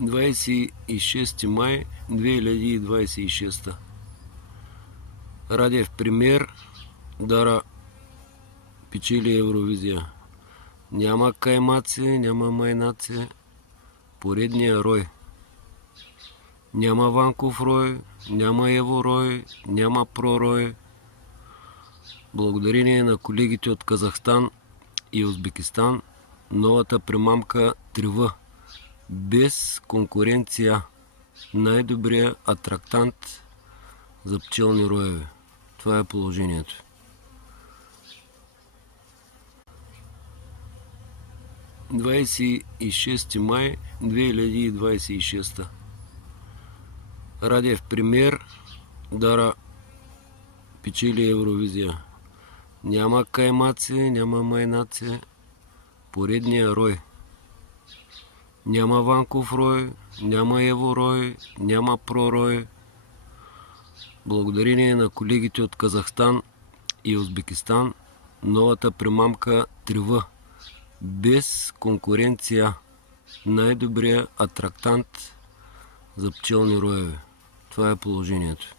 26 май 2026. Радев премиер Дара печели Евровизия. Няма каймаци, няма майнаци, поредния рой. Няма Ванков рой, няма Ево рой, няма пророй. Благодарение на колегите от Казахстан и Узбекистан, новата примамка трива. Без конкуренция. Най-добрият атрактант за пчелни роеве. Това е положението. – 26 май 2026. Радев премиер Дара печели Евровизия. Няма каймаци, няма майнаци, поредния рой. Няма Ванков рой, няма Ево рой, няма пророй. Благодарение на колегите от Казахстан и Узбекистан, новата примамка трива. Без конкуренция. Най-добрият атрактант за пчелни роеве. Това е положението.